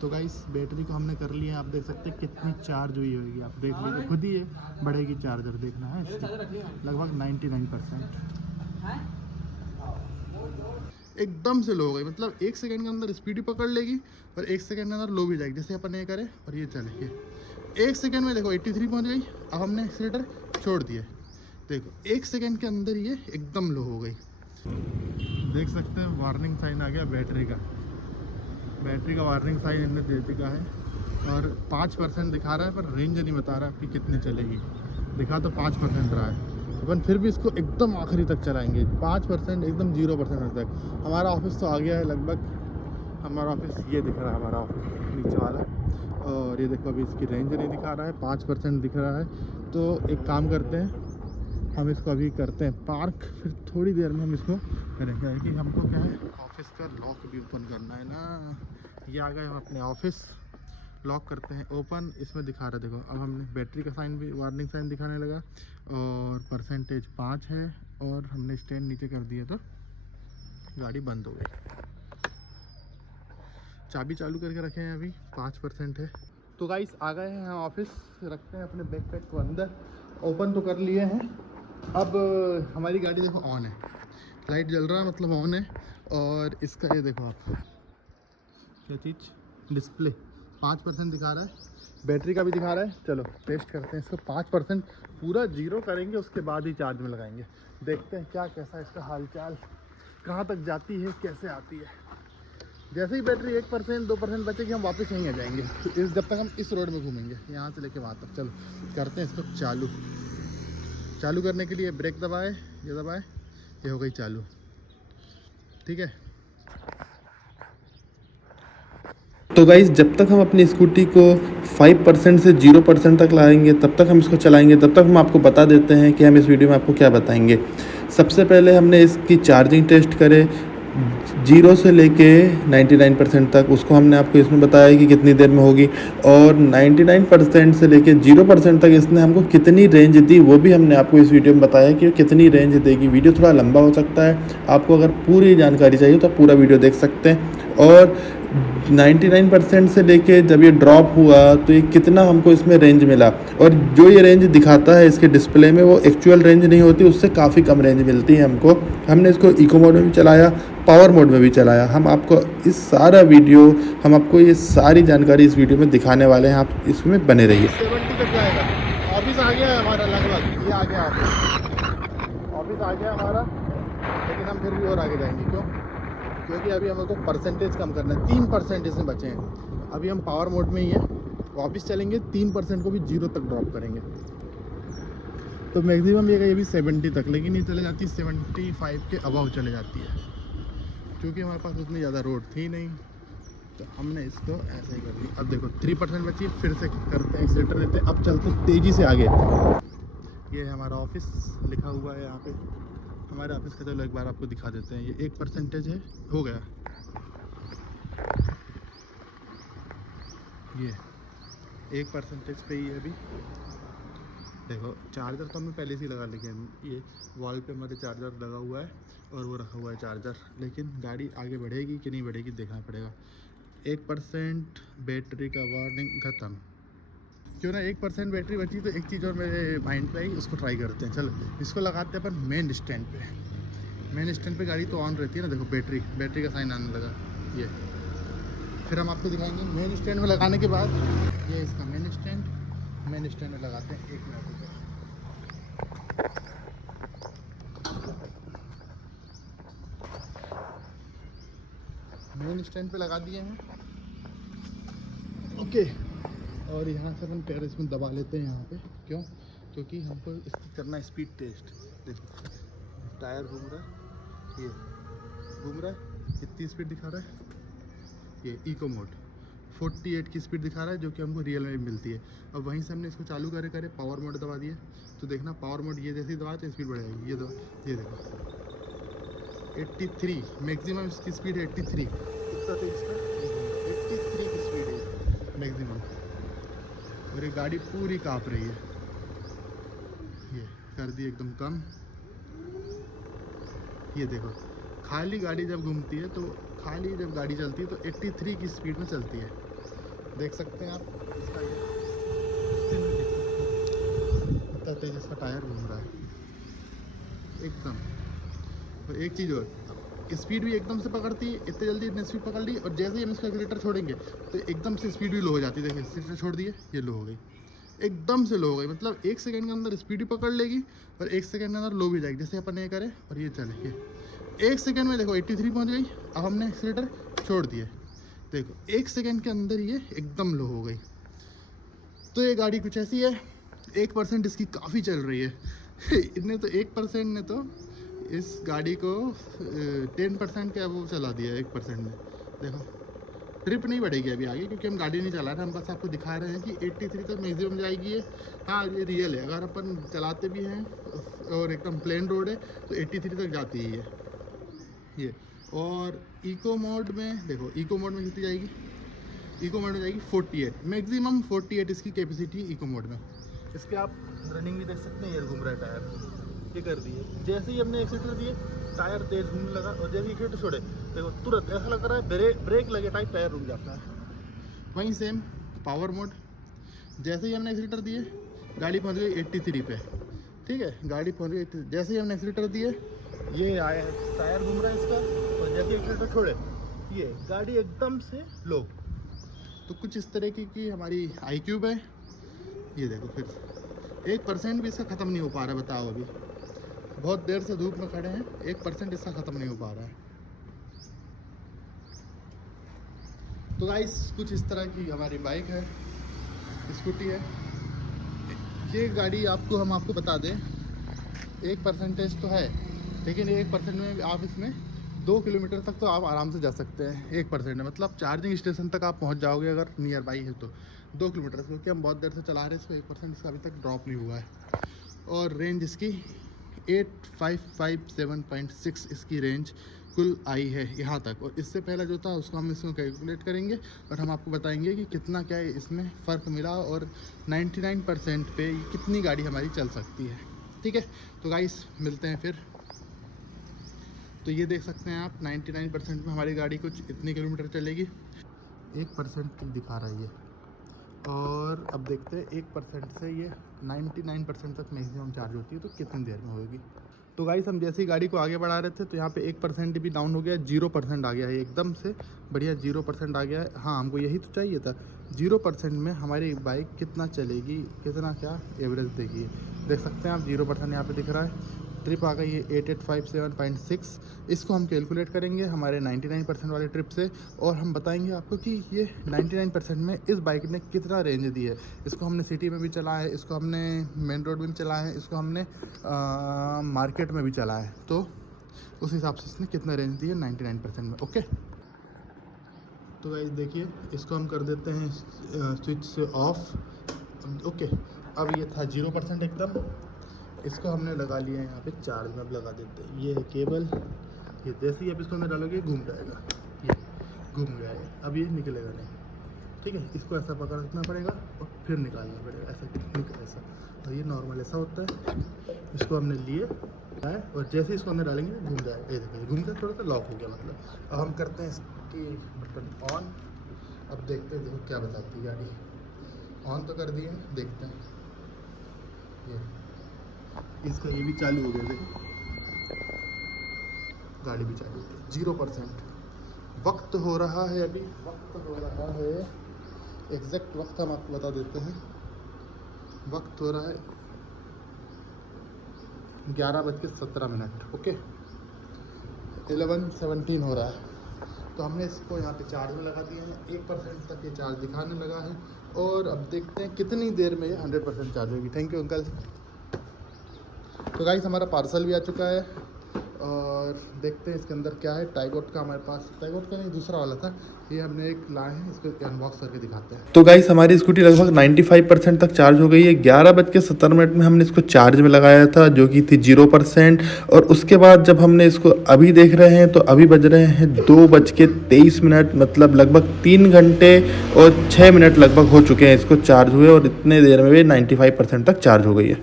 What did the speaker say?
तो guys battery को हमने कर लिया है, आप देख सकते हैं कितनी चार्ज हुई होगी, आप देख लीजिए खुद ही है बढ़ेगी चार्जर, देखना है इसकी लगभग 99%। एकदम से लो हो गई, मतलब 1 सेकंड के अंदर स्पीड पकड़ लेगी और 1 सेकंड के अंदर लो भी जाएगी। जैसे अपन ये करें और ये चले, ये 1 सेकंड में देखो 83 पहुंच गई। अब हमने एक्सीलेटर छोड़ दिया, देखो 1 सेकंड के अंदर ये एकदम लो हो गई। देख सकते हैं वार्निंग साइन आ गया बैटरी का, बैटरी का वार्निंग साइन इनने दे दिया है और 5% दिखा रहा है, पर रेंज नहीं बता रहा कि कितनी चलेगी। दिखा तो 5% रहा है, अपन फिर भी इसको एकदम आखिरी तक चलाएंगे। 5% एकदम 0% तक। हमारा ऑफिस तो आ गया है लगभग, हमारा ऑफिस ये दिख रहा है, हमारा ऑफिस नीचे वाला। और ये देखो अभी इसकी रेंज नहीं दिखा रहा है, 5% दिख रहा है। तो एक काम करते हैं, हम इसको अभी करते हैं पार्क, फिर थोड़ी देर में हम इसको करेंगे कि हमको क्या है ऑफिस का लॉक भी ओपन करना है ना। ये आ गए हम अपने ऑफिस, लॉक करते हैं ओपन। इसमें दिखा रहा है देखो, अब हमने बैटरी का साइन भी वार्निंग साइन दिखाने लगा और परसेंटेज 5 है और हमने स्टैंड नीचे कर दिया तो गाड़ी बंद हो गई। चाबी चालू करके रखे हैं, अभी 5% है। तो गाइस आ गए हैं हम ऑफिस, रखते हैं अपने बैकपैक को अंदर, ओपन तो कर लिए हैं। अब हमारी गाड़ी देखो ऑन है, लाइट जल रहा है मतलब ऑन है। और इसका ये देखो आप क्या चीज़, डिस्प्ले 5% दिखा रहा है, बैटरी का भी दिखा रहा है। चलो टेस्ट करते हैं इसको, 5% पूरा जीरो करेंगे उसके बाद ही चार्ज में लगाएंगे। देखते हैं क्या कैसा इसका हालचाल, कहाँ तक जाती है, कैसे आती है। जैसे ही बैटरी 1% 2% बचेगी हम वापस यहीं आ जाएंगे। जब तक हम इस रोड में घूमेंगे, यहाँ से लेके वहाँ तक। चलो करते हैं इसको चालू। चालू करने के लिए ब्रेक दबाए, ये दबाए, ये हो गई चालू। ठीक है। तो गाइज़ जब तक हम अपनी स्कूटी को 5% से 0% तक लाएंगे, तब तक हम इसको चलाएंगे, तब तक हम आपको बता देते हैं कि हम इस वीडियो में आपको क्या बताएंगे। सबसे पहले हमने इसकी चार्जिंग टेस्ट करे 0 से लेके 99% तक, उसको हमने आपको इसमें बताया कि कितनी देर में होगी। और 99% से लेके 0% तक इसने हमको कितनी रेंज दी, वो भी हमने आपको इस वीडियो में बताया कि कितनी रेंज देगी। वीडियो थोड़ा लंबा हो सकता है, आपको अगर पूरी जानकारी चाहिए तो पूरा वीडियो देख सकते हैं। और 99% से लेके जब ये ड्रॉप हुआ तो ये कितना हमको इसमें रेंज मिला, और जो ये रेंज दिखाता है इसके डिस्प्ले में वो एक्चुअल रेंज नहीं होती, उससे काफ़ी कम रेंज मिलती है हमको। हमने इसको इको मोड में भी चलाया, पावर मोड में भी चलाया। हम आपको इस सारा वीडियो, हम आपको ये सारी जानकारी इस वीडियो में दिखाने वाले हैं, आप इसमें बने रहिए। 70 तक जाएगा। ऑफिस आ गया है हमारा लगभग, ये आ गया ऑफिस आ गया हमारा। लेकिन हम फिर भी और आगे जाएंगे, क्यों? क्योंकि अभी हमको परसेंटेज कम करना है, 3% इसमें बचे हैं। अभी हम पावर मोड में ही हैं, वापस चलेंगे 3% को भी 0 तक ड्रॉप करेंगे। तो मैक्सिमम ये 70 तक, लेकिन ये चले जाती है 75 के अबव चले जाती है, क्योंकि हमारे पास उतनी ज़्यादा रोड थी नहीं, तो हमने इसको ऐसे ही कर दिया। अब देखो 3% बची है, फिर से करते हैं एक्सीलेटर देते हैं, अब चलते तेज़ी से आगे। ये है हमारा ऑफिस, लिखा हुआ है यहाँ पे हमारे ऑफिस का। चलो एक बार आपको दिखा देते हैं, ये 1% है, हो गया ये 1% पे ही है अभी। देखो चार्जर तो हमने पहले से ही लगा लिया है, ये वॉल पे हमारे चार्जर लगा हुआ है और वो रखा हुआ है चार्जर। लेकिन गाड़ी आगे बढ़ेगी कि नहीं बढ़ेगी देखना पड़ेगा। 1% बैटरी का वार्निंग ख़त्म। क्यों ना 1% बैटरी बची, तो एक चीज़ और मेरे माइंड पे आई, उसको ट्राई करते हैं। चलो इसको लगाते हैं अपन मेन स्टैंड पे। मेन स्टैंड पे गाड़ी तो ऑन रहती है ना, देखो बैटरी का साइन आने लगा ये। फिर हम आपको दिखाएंगे मेन स्टैंड में लगाने के बाद। ये इसका मेन स्टैंड में लगाते हैं, 1 मिनट। मेन स्टैंड पे लगा दिए हैं, ओके। और यहाँ से अपन पैर इसमें दबा लेते हैं यहाँ पे, क्यों? क्योंकि हमको इसकी करना है स्पीड टेस्ट। देखो टायर घूम रहा है, ये घूम रहा है, कितनी स्पीड दिखा रहा है, ये इको मोड 48 की स्पीड दिखा रहा है, जो कि हमको रियल में मिलती है। अब वहीं से हमने इसको चालू करे पावर मोड दबा दिए, तो देखना पावर मोड ये जैसे ही दबा तो स्पीड बढ़ेगी। ये दबा, ये देखो 83 मैक्सिमम इसकी स्पीड है। 83 कितना था इसका, 83 की स्पीड है मैक्सिमम। और ये गाड़ी पूरी काँप रही है, ये कर दी एकदम कम। ये देखो खाली गाड़ी जब घूमती है, तो खाली जब गाड़ी चलती है तो 83 की स्पीड में चलती है। देख सकते हैं आप इसका ये इतना तेज इसका टायर घूम रहा है एकदम। और एक चीज़ और, स्पीड भी एकदम से पकड़ती है, इतनी जल्दी इतनी स्पीड पकड़ ली और जैसे ही हम इसका एक्सीलेटर छोड़ेंगे तो एकदम से स्पीड भी लो हो जाती है। देखिए एक्सीलेटर छोड़ दिए, ये लो हो गई, एकदम से लो हो गई। मतलब 1 सेकंड के अंदर स्पीड भी पकड़ लेगी और 1 सेकंड के अंदर लो भी जाएगी। जैसे अपन ये करें और ये चले, ये 1 सेकंड में देखो 83 पहुंच गई। अब हमने एक्सीलेटर छोड़ दिए, देखो 1 सेकंड के अंदर ये एकदम लो हो गई। तो ये गाड़ी कुछ ऐसी है, 1% इसकी काफ़ी चल रही है इतने तो 1% ने तो इस गाड़ी को 10% का वो चला दिया 1% ने। देखो ट्रिप नहीं बढ़ेगी अभी आगे, क्योंकि हम गाड़ी नहीं चला रहे, हम बस आपको दिखा रहे हैं कि 83 तक मैक्सिमम जाएगी ये। हाँ ये रियल है, अगर अपन चलाते भी हैं और एकदम प्लेन रोड है तो 83 तक जाती है ये। और इको मोड में देखो, इको मोड में कितनी जाएगी, इको मोड में जाएगी 48, मैक्सिमम 48 इसकी कैपेसिटी इको मोड में। इसके आप रनिंग भी देख सकते हैं, ये घूम रहा है टायर, ये कर दिए। जैसे ही हमने एक्सीलेटर दिए टायर तेज घूमने लगा और जैसे ही एक्सीलेटर छोड़े देखो तुरंत ऐसा लग रहा है ब्रेक लगे टाइप टायर रुक जाता है। वहीं सेम पावर मोड, जैसे ही हमने एक्सीलेटर दिए गाड़ी पहुंच गई 83 पे, ठीक है, गाड़ी पहुंच गई 83। जैसे ही हमने एक्सीलेटर दिए ये आया टायर घूम रहा है इसका, और जैसे ही एक्सीलेटर छोड़े ये गाड़ी एकदम से लो। तो कुछ इस तरह की हमारी iQube है। ये देखो फिर 1% भी इसका ख़त्म नहीं हो पा रहा है, बताओ अभी बहुत देर से धूप में खड़े हैं, 1% इसका ख़त्म नहीं हो पा रहा है। तो गाइस कुछ इस तरह की हमारी बाइक है, स्कूटी है। ये गाड़ी हम आपको बता दें 1% तो है, लेकिन 1% में आप इसमें 2 किलोमीटर तक तो आप आराम से जा सकते हैं 1% में। मतलब चार्जिंग स्टेशन तक आप पहुंच जाओगे अगर नियर बाई है तो 2 किलोमीटर, क्योंकि हम बहुत देर से चला रहे हैं इसको 1% इसका अभी तक ड्रॉप नहीं हुआ है। और रेंज इसकी 8557.6 इसकी रेंज कुल आई है यहाँ तक। और इससे पहला जो था उसको हम इसमें कैलकुलेट करेंगे और हम आपको बताएंगे कि कितना क्या इसमें फ़र्क मिला और 99% पे कितनी गाड़ी हमारी चल सकती है। ठीक है, तो गाइस मिलते हैं फिर। तो ये देख सकते हैं आप 99% में हमारी गाड़ी कुछ इतनी किलोमीटर चलेगी, 1% दिखा रहा है ये। और अब देखते हैं 1% से ये 99% तक मैक्सिमम चार्ज होती है तो कितनी देर में होगी। तो गाइस हम जैसे ही गाड़ी को आगे बढ़ा रहे थे तो यहाँ पे 1% भी डाउन हो गया, 0% आ गया है, एकदम से बढ़िया 0% आ गया है। हाँ हमको यही तो चाहिए था। 0% में हमारी बाइक कितना चलेगी, कितना क्या एवरेज देखिए, देख सकते हैं आप 0% यहाँ पे दिख रहा है। ट्रिप आ गई है 8857.6, इसको हम कैलकुलेट करेंगे हमारे 99% वाले ट्रिप से और हम बताएंगे आपको कि ये 99% में इस बाइक ने कितना रेंज दी है। इसको हमने सिटी में भी चलाया है, इसको हमने मेन रोड में भी चलाया है, इसको हमने मार्केट में भी चलाया है, तो उस हिसाब से इसने कितना रेंज दी है 99% में। ओके, तो गाइस देखिए इसको हम कर देते हैं स्विच से ऑफ। ओके, अब ये था 0% एकदम, इसको हमने लगा लिया है यहाँ पे चार्ज में। अब लगा देते हैं, ये है केबल, ये जैसे ही अब इसको अंदर डालोगे घूम जाएगा, ये घूम गया है, अब ये निकलेगा नहीं। ठीक है, इसको ऐसा पकड़ना पड़ेगा और फिर निकालना पड़ेगा, ऐसा। और ये नॉर्मल ऐसा होता है। इसको हमने लिए है और जैसे इसको अंदर डालेंगे घूम जाएगा, ये देखिए घूम कर थोड़ा सा लॉक हो गया। मतलब अब हम करते हैं इसकी बटन ऑन। अब देखते हैं, देखो क्या बताती है गाड़ी। ऑन तो कर दिए, देखते हैं ये इसका ये भी चालू हो गया, देखो गाड़ी भी चालू हो गई। 0% वक्त हो रहा है, अभी वक्त हो रहा है, एग्जैक्ट वक्त हम आपको बता देते हैं। वक्त हो रहा है 11:17। ओके, 11:17 हो रहा है। तो हमने इसको यहाँ पे चार्ज में लगा दिया है, 1% तक ये चार्ज दिखाने लगा है और अब देखते हैं कितनी देर में ये 100% चार्ज होगी। Thank you uncle. तो गाइस हमारा पार्सल भी आ चुका है और देखते हैं इसके अंदर क्या है। टाइगोट का हमारे पास, टाइगोट का नहीं दूसरा वाला था, ये हमने एक लाए हैं, इसको अनबॉक्स करके दिखाते हैं। तो गाइस हमारी स्कूटी लगभग 95% तक चार्ज हो गई है। 11:17 में हमने इसको चार्ज में लगाया था जो कि थी 0%। और उसके बाद जब हमने इसको अभी देख रहे हैं तो अभी बज रहे हैं 2:23, मतलब लगभग 3 घंटे और 6 मिनट लगभग हो चुके हैं इसको चार्ज हुए और इतने देर में भी 95% तक चार्ज हो गई है।